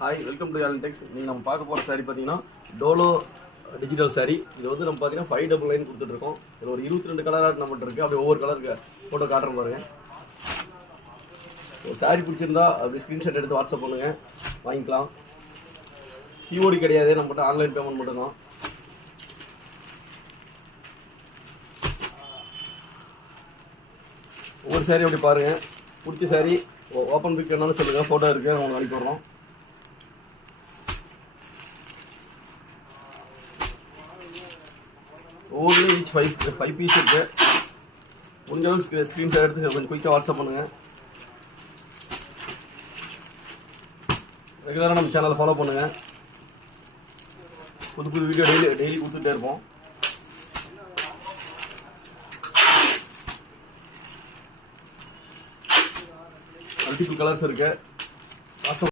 Hi, welcome to ஆல்டெக்ஸ். நீங்கள் நம்ம பார்க்க போகிற சாரி பார்த்தீங்கன்னா டோலோ டிஜிட்டல் சாரி. இது வந்து நம்ம பார்த்தீங்கன்னா 599 கொடுத்துட்ருக்கோம். இதில் ஒரு 22 கலராக நம்மகிட்ட இருக்குது. அப்படி ஒவ்வொரு கலருக்கு ஃபோட்டோ காட்டுறேன் பாருங்கள். ஒரு சாரி பிடிச்சிருந்தா அப்படி ஸ்க்ரீன்ஷாட் எடுத்து வாட்ஸ்அப் பண்ணுங்கள், வாங்கிக்கலாம். சிஓடி கிடையாது, நம்மகிட்ட ஆன்லைன் பேமெண்ட் மட்டும்தான். ஒவ்வொரு சாரி அப்படி பாருங்கள். பிடிச்ச சாரி ஓப்பன் பிக் வேணாலும் சொல்லுங்கள், ஃபோட்டோ இருக்குது, உங்களுக்கு அனுப்பி விட்றோம். ஒவ்வொன்றும் ஈச் 5 பீஸ் இருக்குது. முடிஞ்சளவு ஸ்க்ரீன்ஷாட் எடுத்து கொஞ்சம் குயிக்காக வாட்ஸ்அப் பண்ணுங்கள். ரெகுலராக நம்ம சேனலை ஃபாலோ பண்ணுங்கள். புது புது வீடியோ டெய்லி கொடுத்துட்டே இருப்போம். மல்டிபிள் கலர்ஸ் இருக்குது.